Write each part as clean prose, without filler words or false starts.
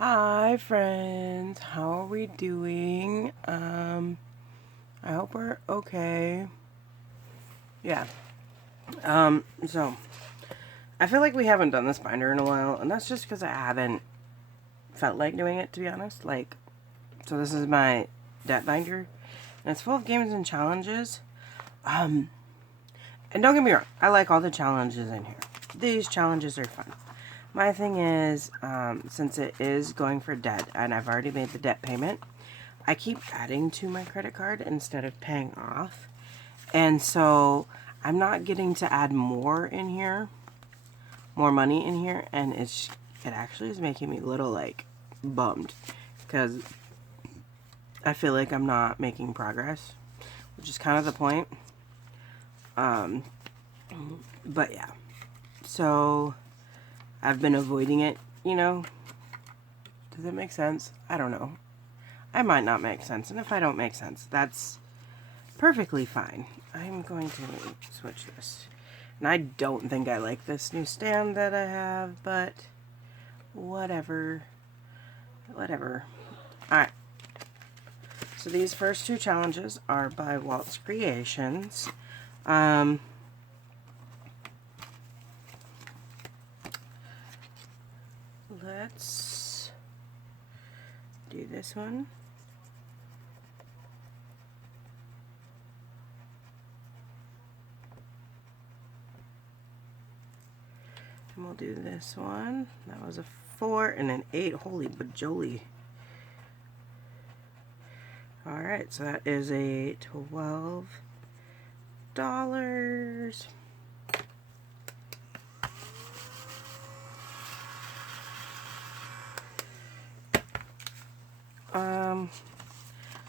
Hi friends, how are we doing? I hope we're okay. Yeah. So I feel like we haven't done this binder in a while, and that's just because I haven't felt like doing it, to be honest. So this is my debt binder, and it's full of games and challenges. And don't get me wrong, I like all the challenges in here. These challenges are fun. My thing is, since it is going for debt, and I've already made the debt payment, I keep adding to my credit card instead of paying off. And so I'm not getting to add more in here, more money in here, and it actually is making me a little like bummed because I feel like I'm not making progress, which is kind of the point. But yeah, so I've been avoiding it, you know. Does it make sense? I don't know. I might not make sense, and if I don't make sense, that's perfectly fine. I'm going to switch this. And I don't think I like this new stand that I have, but whatever. Whatever. Alright. So these first two challenges are by Walt's Creations. Let's do this one. And we'll do this one. That was a 4 and an 8. Holy bajoli. Alright, so that is a $12.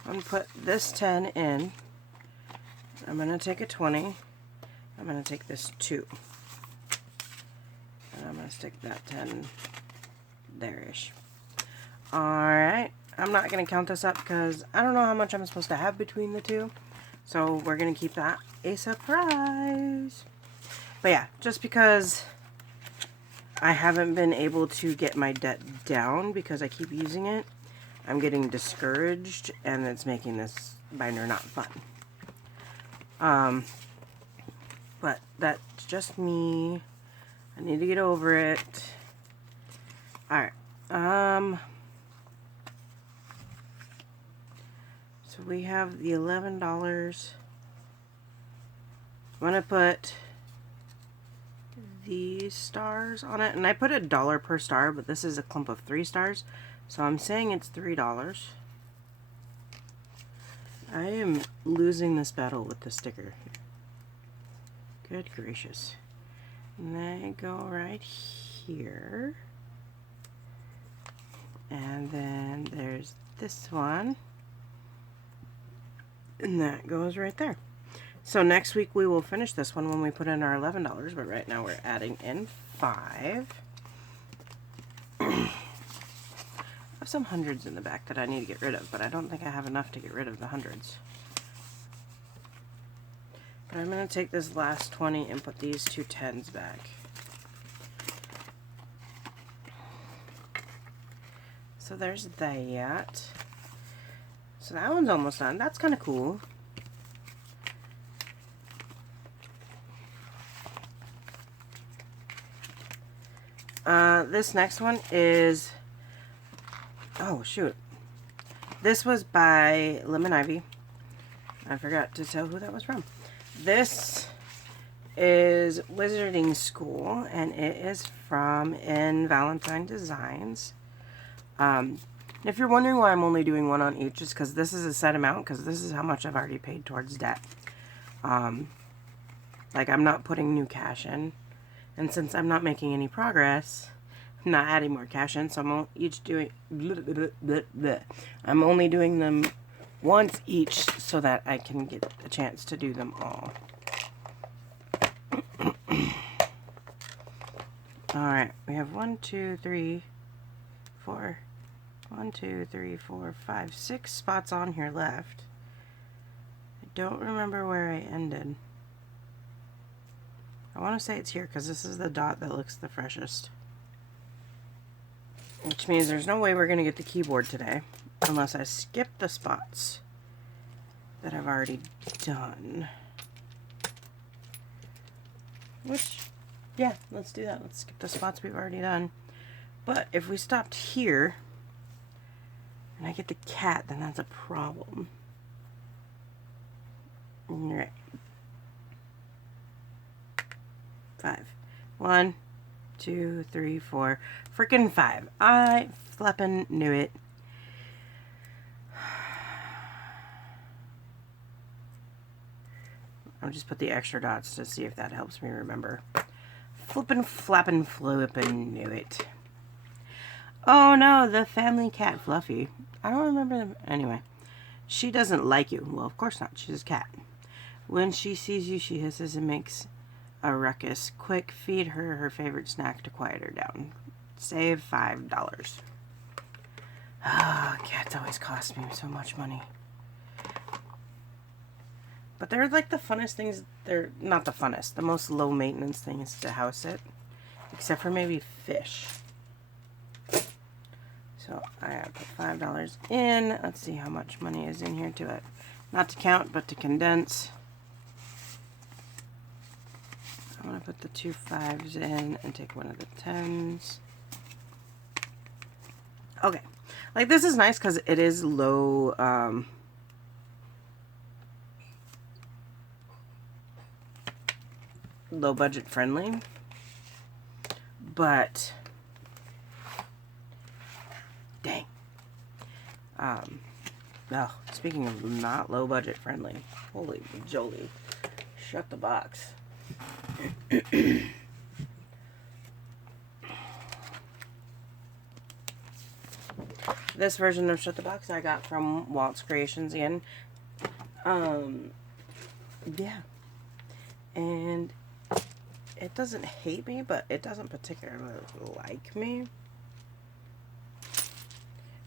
I'm going to put this 10 in. I'm going to take a 20. I'm going to take this 2. And I'm going to stick that 10 there-ish. Alright, I'm not going to count this up because I don't know how much I'm supposed to have between the two. So we're going to keep that a surprise. But yeah, just because I haven't been able to get my debt down because I keep using it, I'm getting discouraged, and it's making this binder not fun. But that's just me. I need to get over it. Alright. So we have the $11. I'm going to put these stars on it. And I put $1 per star, but this is a clump of 3 stars. So I'm saying it's $3. I am losing this battle with the sticker. Good gracious. And they go right here. And then there's this one. And that goes right there. So next week we will finish this one when we put in our $11, but right now we're adding in 5. I have some hundreds in the back that I need to get rid of, but I don't think I have enough to get rid of the hundreds. But I'm going to take this last 20 and put these two 10s back. So there's that. So that one's almost done. That's kind of cool. This next one is... Oh, shoot. This was by Lemon Ivy. I forgot to tell who that was from. This is Wizarding School, and it is from Valentine Designs. If you're wondering why I'm only doing one on each, it's because this is a set amount, because this is how much I've already paid towards debt. Like, I'm not putting new cash in, and since I'm not making any progress, I'm not adding more cash in, so I'm each doing... I'm only doing them once each so that I can get a chance to do them all. Alright, we have 1, 2, 3, 4... 1, 2, 3, 4, 5, 6 spots on here left. I don't remember where I ended. I want to say it's here because this is the dot that looks the freshest. which means there's no way we're going to get the keyboard today unless I skip the spots that I've already done. Which, yeah, let's do that. Let's skip the spots we've already done. But if we stopped here and I get the cat, then that's a problem. Alright. 5. 1, 2, 3, 4. Freaking 5. I flippin' knew it. I'll just put the extra dots to see if that helps me remember. Flippin', flappin', flippin' knew it. Oh no, the family cat Fluffy. I don't remember them. Anyway, she doesn't like you. Well, of course not. She's a cat. When she sees you, she hisses and makes a ruckus. Quick, feed her her favorite snack to quiet her down. Save $5. Ah, cats always cost me so much money. But they're like the funnest things. They're not the funnest. The most low maintenance things to house it. Except for maybe fish. So I put $5 in. Let's see how much money is in here to it. Not to count, but to condense. I'm going to put the 2 5s in and take one of the 10s. Okay. Like, this is nice because it is low, low budget friendly. But, dang. Oh, speaking of not low budget friendly, holy jolly, shut the box. This version of Shut the Box I got from Walt's Creations again. Yeah. And it doesn't hate me, but it doesn't particularly like me.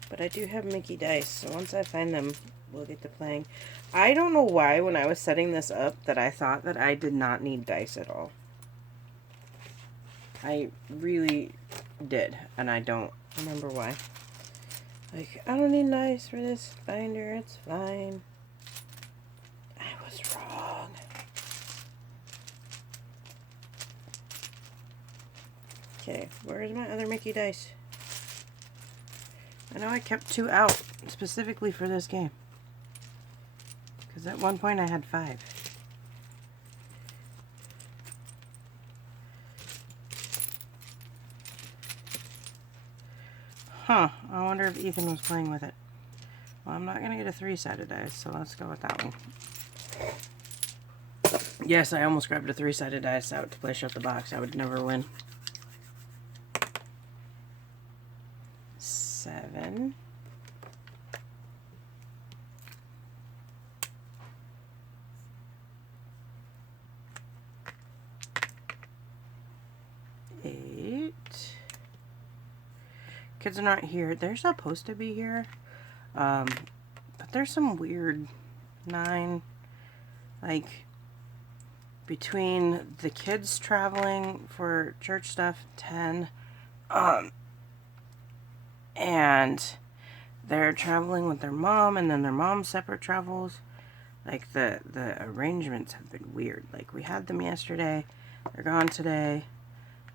But I do have Mickey dice, so once I find them, we'll get to playing. I don't know why when I was setting this up that I thought that I did not need dice at all. I really did, and I don't remember why. Like, I don't need dice for this binder, it's fine. I was wrong. Okay, where's my other Mickey dice? I know I kept 2 out specifically for this game. Because at one point I had 5. Huh, I wonder if Ethan was playing with it. Well, I'm not going to get a 3-sided dice, so let's go with that one. Yes, I almost grabbed a 3-sided dice out to play Shut the Box. I would never win. 7. 8. Kids are not here. They're supposed to be here. But there's some weird 9. Like, between the kids traveling for church stuff, 10. And they're traveling with their mom, and then their mom's separate travels. Like, the arrangements have been weird. Like, we had them yesterday, they're gone today,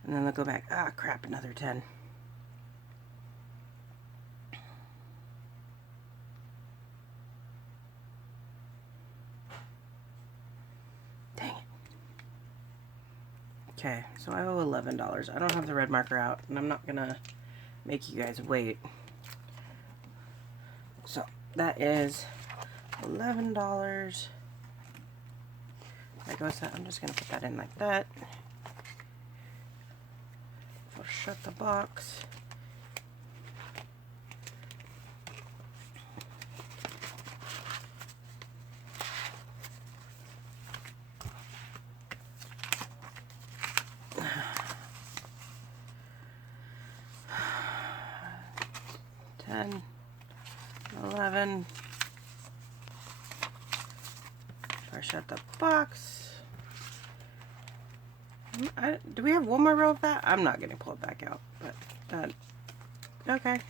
and then they'll go back. Ah, crap, another 10. Dang it. Okay, so I owe $11. I don't have the red marker out, and I'm not gonna make you guys wait. So that is $11. There goes that. I'm just gonna put that in like that. We'll shut the box. $10, $11. Or shut the box. Do we have one more row of that? I'm not going to pull it back out, but Okay.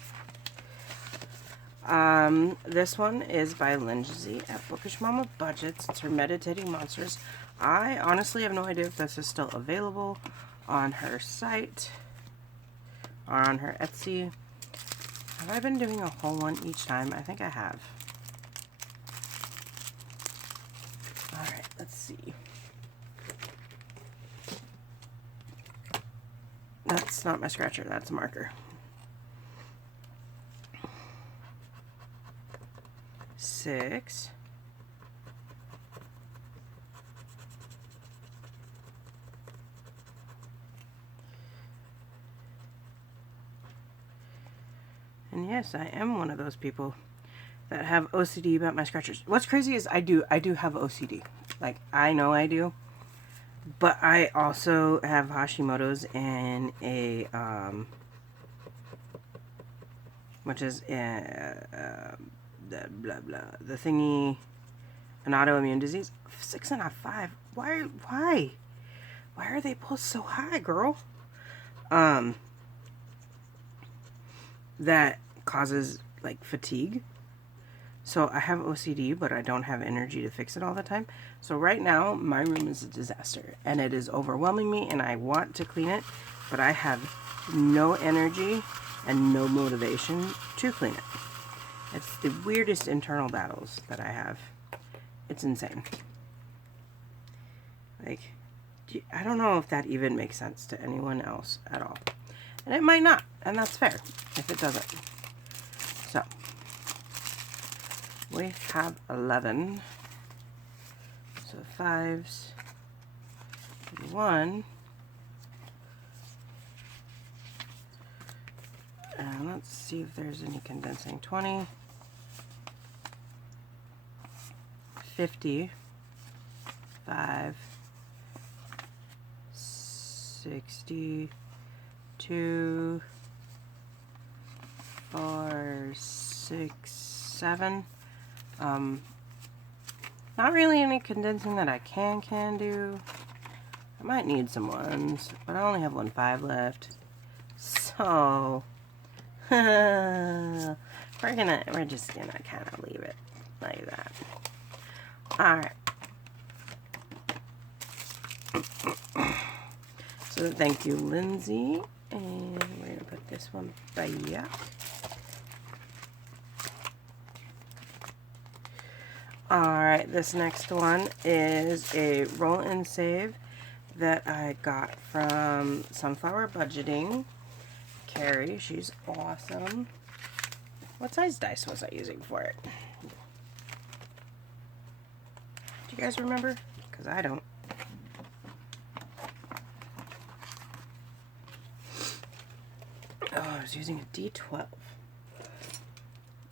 This one is by Lindsay at Bookish Mama Budgets. It's her Meditating Monsters. I honestly have no idea if this is still available on her site or on her Etsy. Have I been doing a whole one each time? I think I have. Alright, let's see. That's not my scratcher, that's a marker. 6. And yes, I am one of those people that have OCD about my scratchers. What's crazy is I do have OCD. Like, I know I do. But I also have Hashimoto's and a, which is, the blah, blah, the thingy, an autoimmune disease. 6 and a 5. Why are they both so high, girl? That causes, like, fatigue. So I have OCD, but I don't have energy to fix it all the time. So right now, my room is a disaster, and it is overwhelming me, and I want to clean it, but I have no energy and no motivation to clean it. It's the weirdest internal battles that I have. It's insane. Like, I don't know if that even makes sense to anyone else at all. And it might not, and that's fair if it doesn't. So, we have 11. So 5s, 1. And let's see if there's any condensing. 20, 50, 5, 60, 2, 4, 6, 7. Not really any condensing that I can do. I might need some 1s, but I only have 1 5 left. So we're just gonna kind of leave it like that. All right. So thank you, Lindsay, and we're gonna put this one back. Alright, this next one is a roll and save that I got from Sunflower Budgeting. Carrie, she's awesome. What size dice was I using for it? Do you guys remember? Because I don't. Oh, I was using a D12.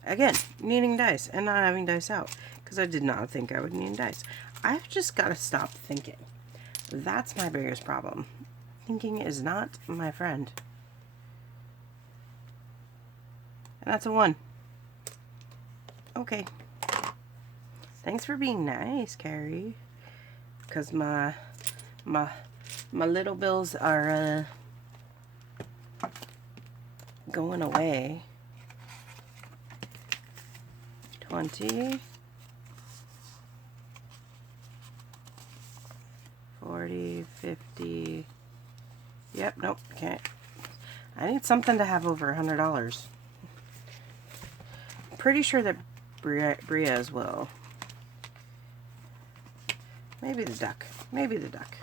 Again, needing dice and not having dice out. Because I did not think I would need dice. I've just got to stop thinking. That's my biggest problem. Thinking is not my friend. And that's a 1. Okay. Thanks for being nice, Carrie. Because my little bills are going away. 20. 40, 50. Yep, nope, can't. I need something to have over $100. Pretty sure that Bria as well. Maybe the duck. Maybe the duck.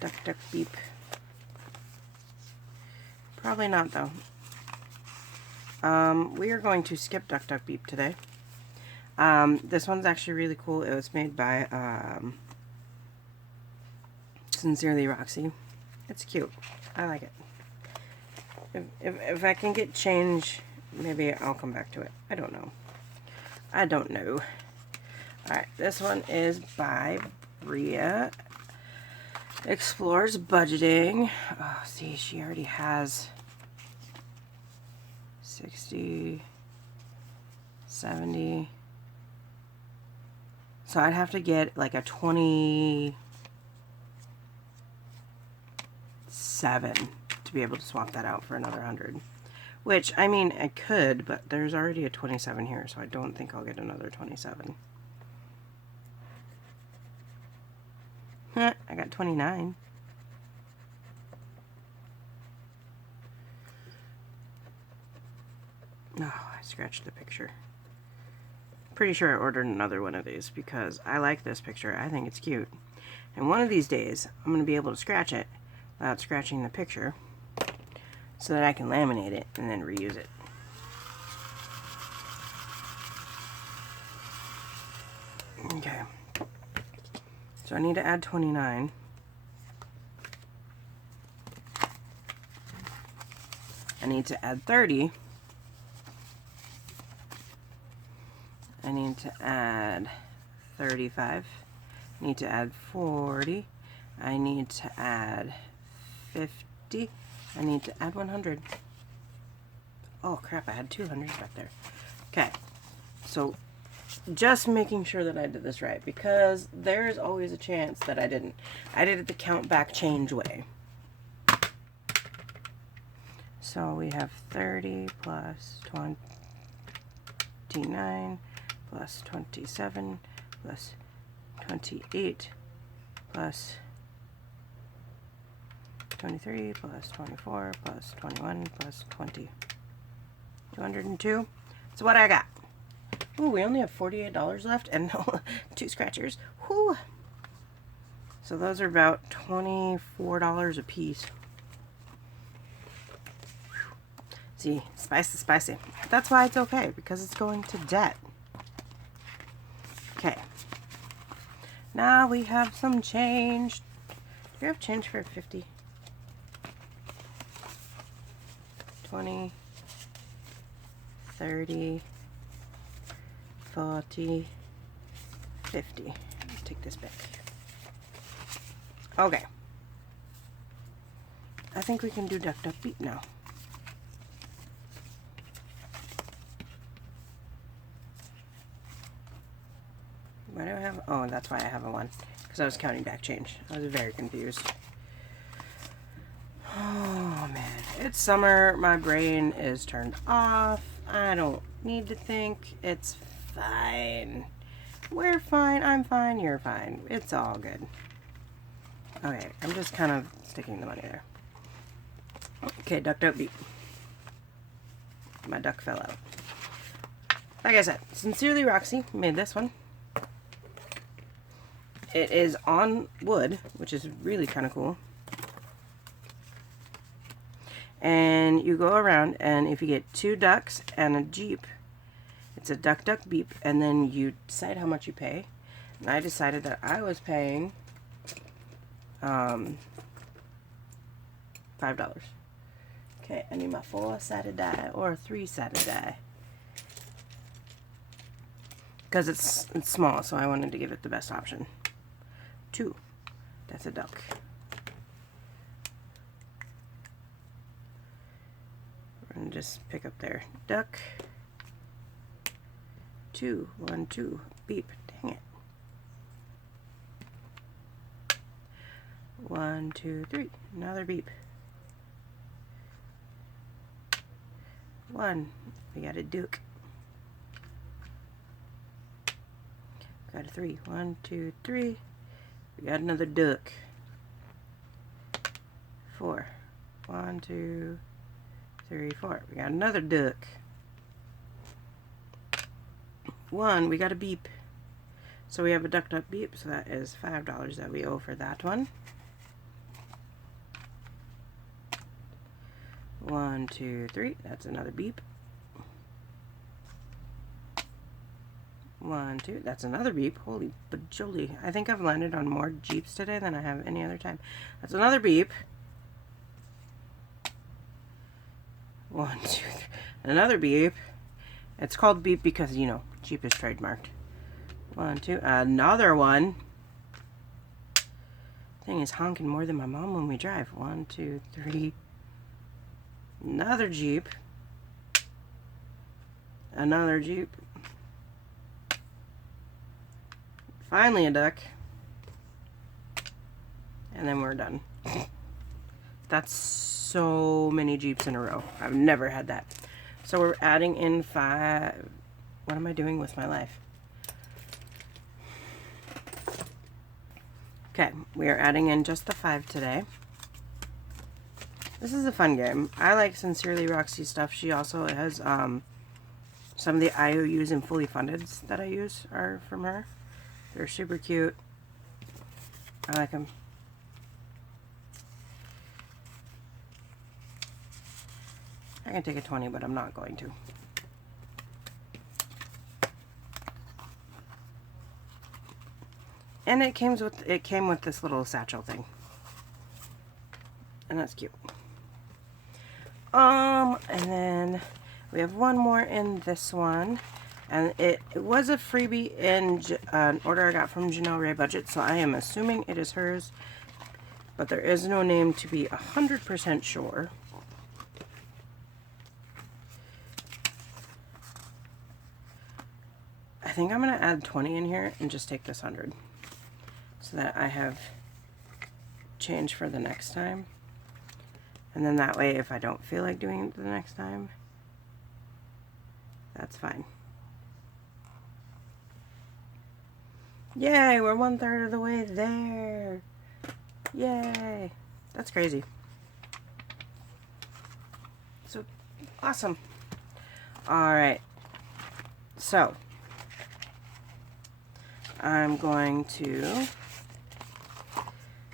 Duck, duck, beep. Probably not, though. We are going to skip Duck, Duck, Beep today. This one's actually really cool. It was made by Sincerely Roxy. It's cute. I like it. If I can get change, maybe I'll come back to it. I don't know. I don't know. Alright, this one is by Bria. Explores Budgeting. Oh, see, she already has 60, 70. So I'd have to get like a 27 to be able to swap that out for another 100. Which, I mean, I could, but there's already a 27 here, so I don't think I'll get another 27. I got 29. Oh, I scratched the picture. Pretty sure I ordered another one of these because I like this picture. I think it's cute. And one of these days, I'm going to be able to scratch it without scratching the picture so that I can laminate it and then reuse it. Okay. So I need to add 29. I need to add 30. I need to add 35. I need to add 40. I need to add 50. I need to add 100. Oh crap, I had 200 back there. Okay, so just making sure that I did this right, because there's always a chance that I didn't. I did it the count back change way. So we have 30 plus 29 plus 27 plus 28 plus 23 plus 24 plus 21 plus 20. 202. That's what I got. Ooh, we only have $48 left and 2 scratchers. Whew. So those are about $24 a piece. See, spicy, spicy. That's why it's okay, because it's going to debt. Okay. Now we have some change. Do we have change for 50? 20, 30, 40, 50. Let's take this back. Okay. I think we can do duck, duck, beat now. Why do I have? Oh, that's why I have a 1. Because I was counting back change. I was very confused. Oh man, it's summer. My brain is turned off. I don't need to think. It's fine. We're fine. I'm fine. You're fine. It's all good. Okay, I'm just kind of sticking the money there. Okay, duck, duck, beat. My duck fell out. Like I said, Sincerely Roxy made this one. It is on wood, which is really kind of cool. And you go around, and if you get 2 ducks and a Jeep, it's a duck, duck, beep, and then you decide how much you pay. And I decided that I was paying $5. Okay, I need my 4-sided die or a 3-sided die. Because it's small, so I wanted to give it the best option. 2. That's a duck. We're going to just pick up there. Duck. 2. 1, 2. Beep. Dang it. 1, 2, 3. Another beep. 1. We got a duck. Got a 3. 1, 2, 3. We got another duck. 4. 1, 2, 3, 4. We got another duck. 1. We got a beep. So we have a duck, duck, beep. So that is $5 that we owe for that one. 1, 2, 3. That's another beep. 1, 2. That's another beep. Holy bajoli. I think I've landed on more Jeeps today than I have any other time. That's another beep. 1, 2, 3. Another beep. It's called beep because, you know, Jeep is trademarked. 1, 2. Another one. Thing is honking more than my mom when we drive. 1, 2, 3. Another Jeep. Another Jeep. Finally a duck. And then we're done. That's so many Jeeps in a row. I've never had that. So we're adding in 5. What am I doing with my life? Okay, we are adding in just the 5 today. This is a fun game. I like Sincerely Roxy stuff. She also has some of the IOUs and fully fundeds that I use are from her. They're super cute. I like them. I can take a 20, but I'm not going to. And it came with this little satchel thing. And that's cute. And then we have one more in this one. And it was a freebie in an order I got from Janelle Ray Budget, so I am assuming it is hers. But there is no name to be 100% sure. I think I'm going to add 20 in here and just take this 100. So that I have change for the next time. And then that way, if I don't feel like doing it the next time, that's fine. Yay, we're 1/3 of the way there. Yay. That's crazy. So, awesome. Alright. So, I'm going to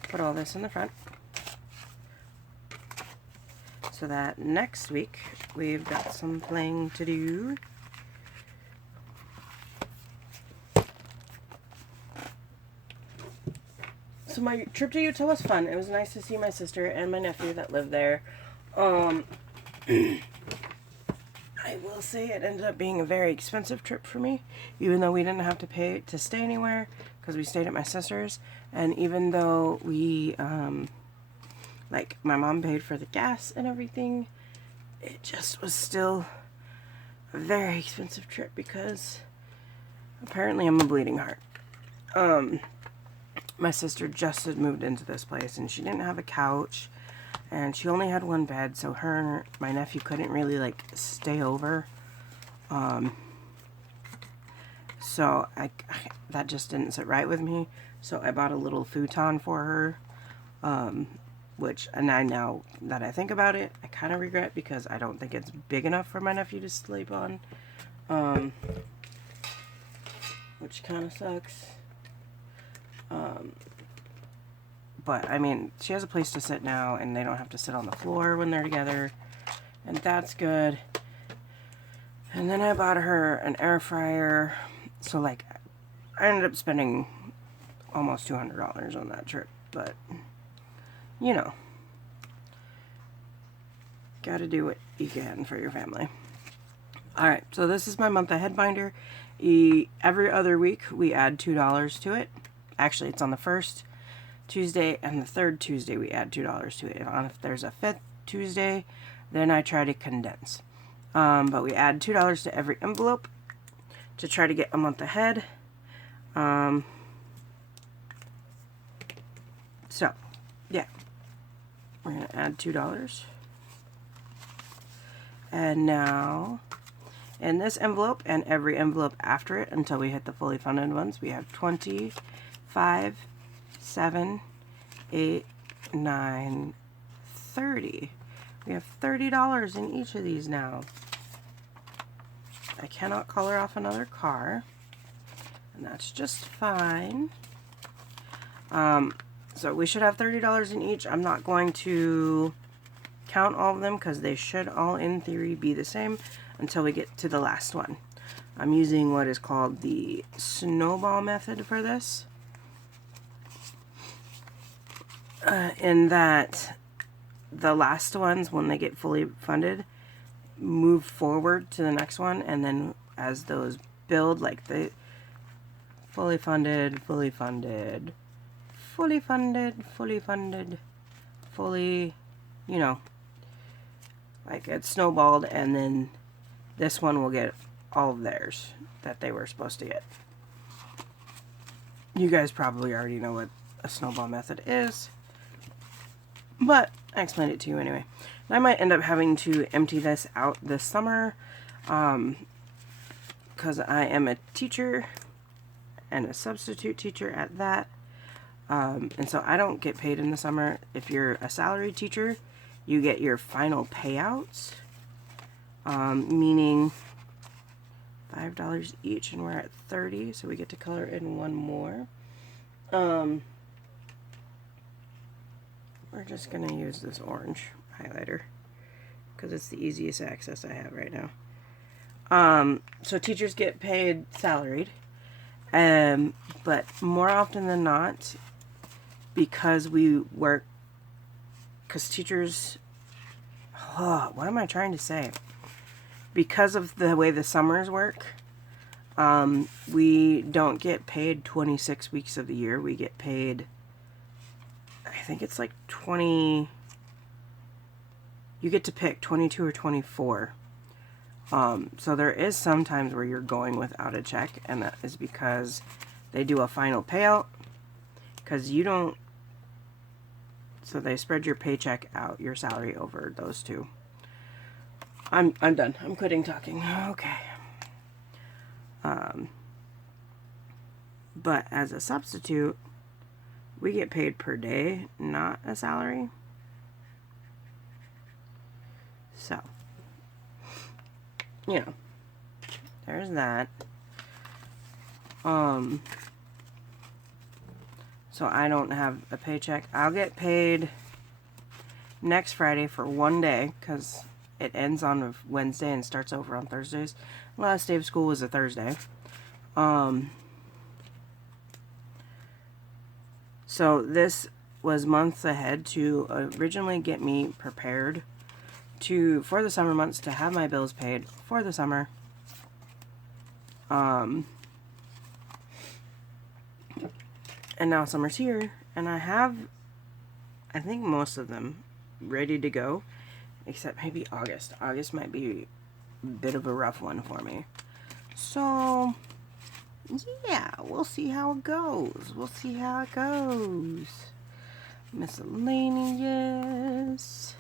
put all this in the front so that next week we've got some playing to do. So my trip to Utah was fun. It was nice to see my sister and my nephew that live there. I will say it ended up being a very expensive trip for me, even though we didn't have to pay to stay anywhere because we stayed at my sister's, and even though we like my mom paid for the gas and everything, it just was still a very expensive trip because apparently I'm a bleeding heart. My sister just had moved into this place and she didn't have a couch and she only had one bed, so her and my nephew couldn't really like stay over. So that just didn't sit right with me. So I bought a little futon for her, which, and now that I think about it, I kind of regret because I don't think it's big enough for my nephew to sleep on, which kind of sucks. But I mean, she has a place to sit now and they don't have to sit on the floor when they're together, and that's good. And then I bought her an air fryer, so like I ended up spending almost $200 on that trip, but you know, gotta do what you can for your family. Alright, so this is my month ahead binder. Every other week we add $2 to it. Actually, it's on the first Tuesday and the third Tuesday we add $2 to it. If there's a fifth Tuesday, then I try to condense. But we add $2 to every envelope to try to get a month ahead. So, yeah. We're going to add $2. And now, in this envelope and every envelope after it until we hit the fully funded ones, we have 20, 5, 7, 8, 9, 30. We have $30 in each of these now. I cannot color off another car, and that's just fine. So we should have $30 in each. I'm not going to count all of them because they should all in theory be the same until we get to the last one. I'm using what is called the snowball method for this. In that the last ones, when they get fully funded, move forward to the next one, and then as those build, like the fully funded, fully funded, fully funded, fully funded, fully, you know, like it's snowballed, and then this one will get all of theirs that they were supposed to get. You guys probably already know what a snowball method is. But I explained it to you anyway. And I might end up having to empty this out this summer, because I am a teacher and a substitute teacher at that. And so I don't get paid in the summer. If you're a salary teacher, you get your final payouts, meaning $5 each, and we're at 30, so we get to color in one more. We're just going to use this orange highlighter because it's the easiest access I have right now. So teachers get paid salaried, but more often than not, because we work, because teachers, what am I trying to say? Because of the way the summers work, we don't get paid 26 weeks of the year. We get paid, I think it's like 20, you get to pick 22 or 24. So there is some times where you're going without a check, and that is because they do a final payout, because you don't, so they spread your paycheck out, your salary over those two. I'm done. I'm quitting talking. Okay. But as a substitute, we get paid per day, not a salary. So, you know, there's that. So I don't have a paycheck. I'll get paid next Friday for one day, because it ends on a Wednesday and starts over on Thursdays. Last day of school was a Thursday. So this was months ahead to originally get me prepared for the summer months, to have my bills paid for the summer. And now summer's here, and I have, I think, most of them ready to go, except maybe August. August might be a bit of a rough one for me. So, yeah, we'll see how it goes. We'll see how it goes. Miscellaneous.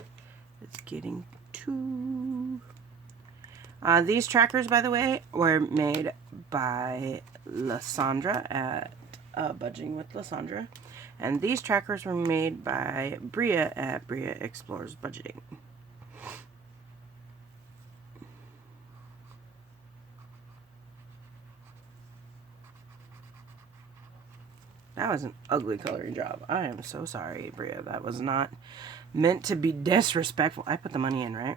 It's getting to... these trackers, by the way, were made by Lysandra at Budgeting with Lysandra. And these trackers were made by Bria at Bria Explores Budgeting. That was an ugly coloring job. I am so sorry, Bria. That was not meant to be disrespectful. I put the money in, right?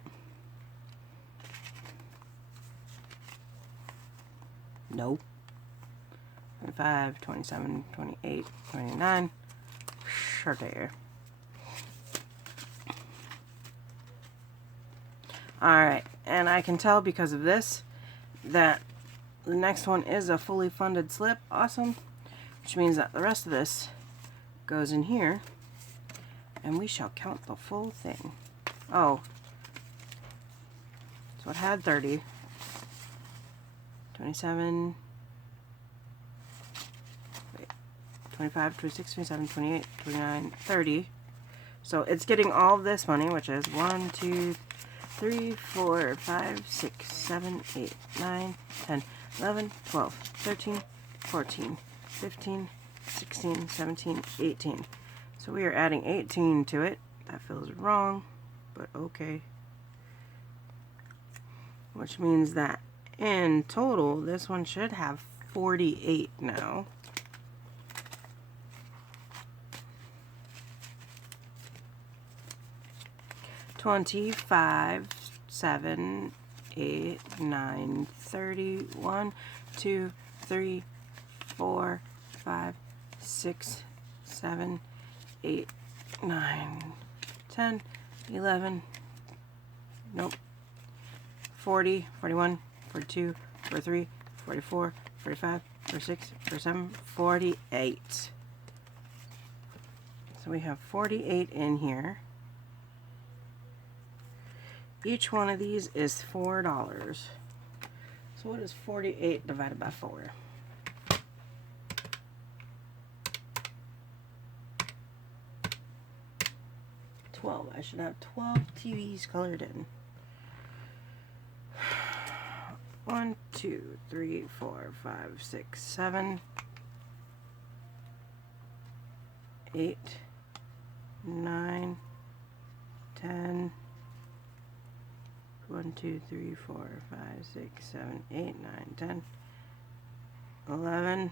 Nope. 25, 27, 28, 29. Sure there. Alright, and I can tell because of this that the next one is a fully funded slip. Awesome. Which means that the rest of this goes in here, and we shall count the full thing. Oh. So it had 30. 27. Wait. 25, 26, 27, 28, 29, 30. So it's getting all of this money, which is 1, 2, 3, 4, 5, 6, 7, 8, 9, 10, 11, 12, 13, 14, 15, 16, 17, 18. So we are adding 18 to it. That feels wrong, but okay. Which means that in total, this one should have 48 now. $25, 7, 8, 9, 30, 1, 2, 3, 4, 5, 6, 7, 8, 9, 10, 11, nope, 40, 41, 42, 43, 44, 45, 46, 47, 48. So we have 48 in here. Each one of these is $4. So what is 48 divided by 4? 12. I should have 12 TVs colored in. 1, 2, 3, 4, 5, 6, 7, 8, 9, 10. 1, 2, 3, 4, 5, 6, 7, 8, 9, 10, 11,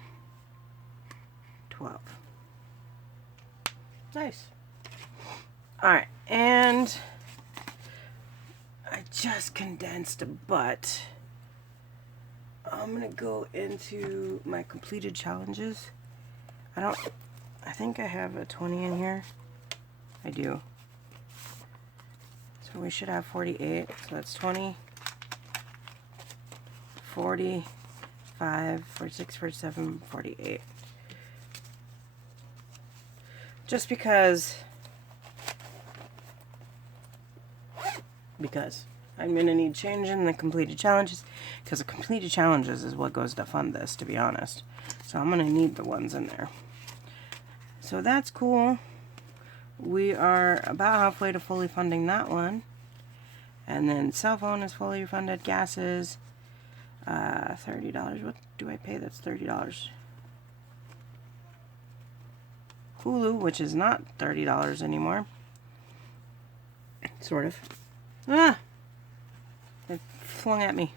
12. Nice. Alright, and I just condensed a butt. I'm gonna go into my completed challenges. I think I have a 20 in here. I do. So we should have 48. So that's 20, 45, 46, 47, 48. Just because I'm going to need change in the completed challenges, because the completed challenges is what goes to fund this, to be honest. So I'm going to need the ones in there. So that's cool. We are about halfway to fully funding that one. And then cell phone is fully funded. Gas is $30. What do I pay that's $30? Hulu, which is not $30 anymore. Sort of. Ah! It flung at me.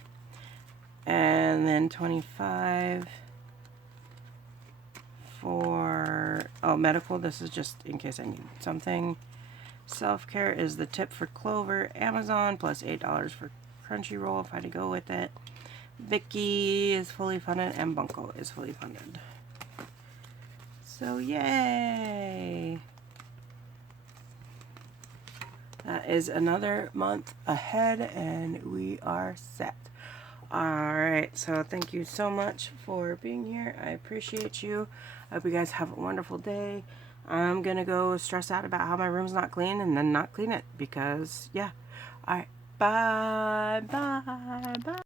And then 25 for, oh, medical. This is just in case I need something. Self-care is the tip for Clover. Amazon plus $8 for Crunchyroll if I had to go with it. Vicky is fully funded and Bunko is fully funded. So yay! That is another month ahead and we are set. Alright, so thank you so much for being here. I appreciate you. I hope you guys have a wonderful day. I'm gonna go stress out about how my room's not clean and then not clean it because, yeah. Alright, bye, bye, bye.